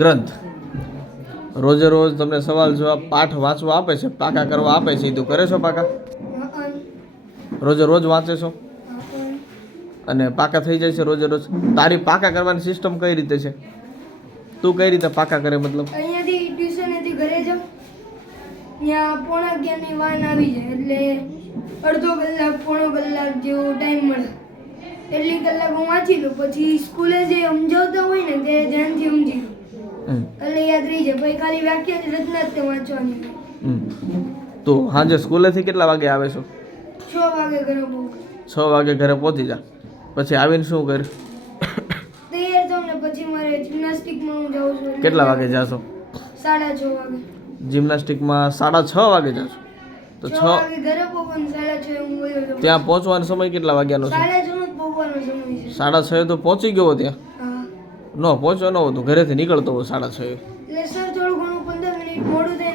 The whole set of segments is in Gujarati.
ગ્રંથ. રોજે રોજ તમને સવાલ જવાબ પાઠ વાંચવા આપે છે, પાકા કરવા આપે છે એ તું કરે છો પાકા? રોજે રોજ વાંચે છો? અને પાકા થઈ જાય છે રોજે રોજ? તારી પાકા કરવાની સિસ્ટમ કઈ રીતે છે? તું કઈ રીતે પાકા કરે મતલબ? અહીંયાથી ટ્યુશનેથી ઘરે જાઉં. ત્યાં પોણા અગિયારની વાન આવી જાય, એટલે અડધો કલાક, પોણો કલાક જેવો ટાઈમ મળે. એટલી કલાક હું વાંચી લઉં, પછી સ્કૂલે જે સમજાવતા હોય ને તે ધ્યાનથી સમજી લઉં. એટલે યાદ રહી જાય. પછી ખાલી વાક્ય રચના જ તે વાંચવાની. સાંજે સ્કૂલેથી કેટલા વાગે આવે છો? છ વાગે ઘરે છ વાગે ઘરે પહોંચી જા. પછી આવીને શું કર તૈયાર થાઉં ને પછી મારે જિમ્નાસ્ટિકમાં હું જાઉં છું. કેટલા વાગે જાશો સાડા છ વાગે. જિમ્નાસ્ટિકમાં સાડા છ વાગે જાશો તો છ છ વાગે ઘરે પહોંચવાનું સાડા છ હું ત્યાં પહોંચવાનો સમય કેટલા વાગ્યાનો છે? સાડા છ નો પહોંચવાનો સમય છે. સાડા છ તો પહોંચી ગયો ત્યાં. ન પહોંચ્યો ન હતો. ઘરેથી નીકળતો હોય સાડા છ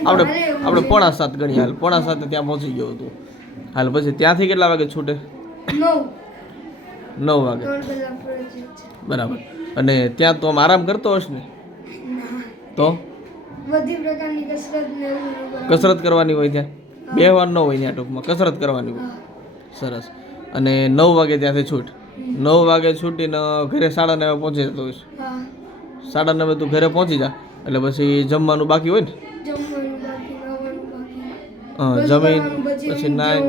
આપણે આપણે પોણા સાત ગણી હાલ. પોણા સાતે ત્યાં પહોંચી ગયો હતું. હાલ પછી ત્યાંથી કેટલા વાગે છૂટે? નવ. વાગે. બરાબર. અને ત્યાં તો આમ આરામ કરતો હશ ને? તો? કસરત કરવાનું. હોય ત્યાં? બે વાર ન હોય ત્યાં ટૂંકમાં. કસરત કરવાની હોય. સરસ. અને નવ વાગે ત્યાંથી છૂટ. નવ વાગે છૂટીને ઘરે સાડા નવે પહોંચી જતો હોઈશ. સાડા નવે તું ઘરે પહોંચી જા. એટલે પછી જમવાનું બાકી હોય ને? જમીન પછી નાઈ.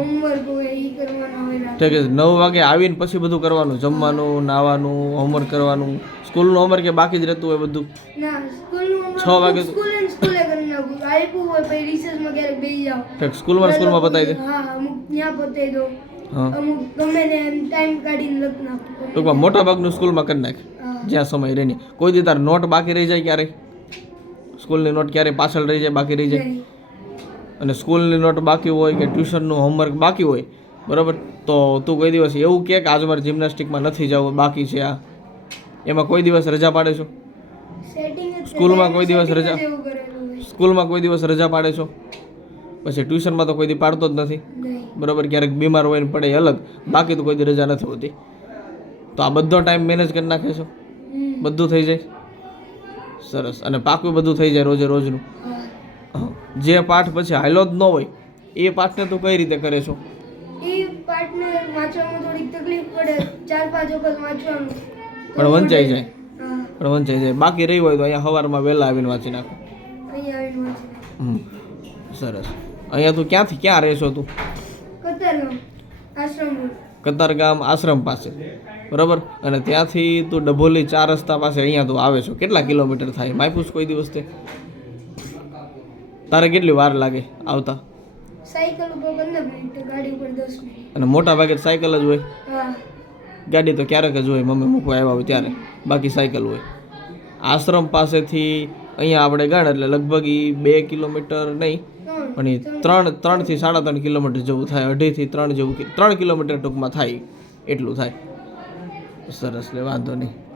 ઠીક છે નવ વાગે આવીને પછી બધું કરવાનું જમવાનું નાવાનું હોમવર્ક કરવાનું. સ્કૂલનું હોમવર્ક કે બાકી જ રહેતું હોય બધું? છ વાગે સ્કૂલમાં સ્કૂલમાં બતાવી દે? હા ટૂંકમાં મોટા ભાગનું સ્કૂલમાં કરી નાખ. જ્યાં સમય રહે નહીં. કોઈ દી તાર નોટ બાકી રહી જાય ક્યારે સ્કૂલની નોટ ક્યારે પાછળ રહી જાય બાકી રહી જાય? અને સ્કૂલની નોટ બાકી હોય કે ટ્યુશનનું હોમવર્ક બાકી હોય બરાબર? તો તું કોઈ દિવસ એવું કે કે આજ મારે જિમ્નાસ્ટિકમાં નથી જવું બાકી છે આ? એમાં કોઈ દિવસ રજા પાડે છો? સ્કૂલમાં કોઈ દિવસ રજા? સ્કૂલમાં કોઈ દિવસ રજા પાડે છો? પછી ટ્યુશનમાં તો કોઈ દી પાડતો જ નથી. બરાબર? ક્યારેક બીમાર હોય ને પડે અલગ. બાકી તો કોઈ દી રજા નથી હોતી. તો આ બધો ટાઈમ મેનેજ કરી નાખે છો. બધું થઈ જાય. સરસ. અને પાકું બધું થઈ જાય રોજે રોજનું. જે પાઠ પછી હાલો જ ન હોય એ પાઠને તું કઈ રીતે કરે છો? ઈ પાર્ટને વાંચવામાં થોડીક તકલીફ પડે. ચાર પાંચ વખત વાંચવાનું. પણ વંચાઈ જાય. પણ વંચાઈ જાય. બાકી રહી હોય તો અહીંયા સવારમાં વહેલા આવીને વાંચી નાખો. અહીંયા આવીને વાંચી હમ. સરસ. અહીંયા તું ક્યાંથી ક્યાં રહેશો તું? કતારગામ આશ્રમ પાસે. બરાબર? અને ત્યાંથી તું ડભોલી ચાર રસ્તા પાસે અહીંયા તું આવે છો. કેટલા કિલોમીટર થાય? માયપુસ કોઈ દિવસ તે? તારે કેટલી વાર લાગે આવતા? અને મોટા ભાગે સાયકલ જ હોય? ગાડી તો ક્યારેક જ હોય મમ્મી મૂકવા આવ્યા હોય ત્યારે. બાકી સાયકલ હોય. આશ્રમ પાસેથી અહીંયા આપણે ગણ એટલે લગભગ એ બે કિલોમીટર નહીં. એ ત્રણ, ત્રણથી સાડા ત્રણ કિલોમીટર જેવું થાય, અઢીથી ત્રણ જેવું ત્રણ કિલોમીટર ટૂંકમાં થાય, એટલું થાય. સરસ, લે, વાંધો નહીં.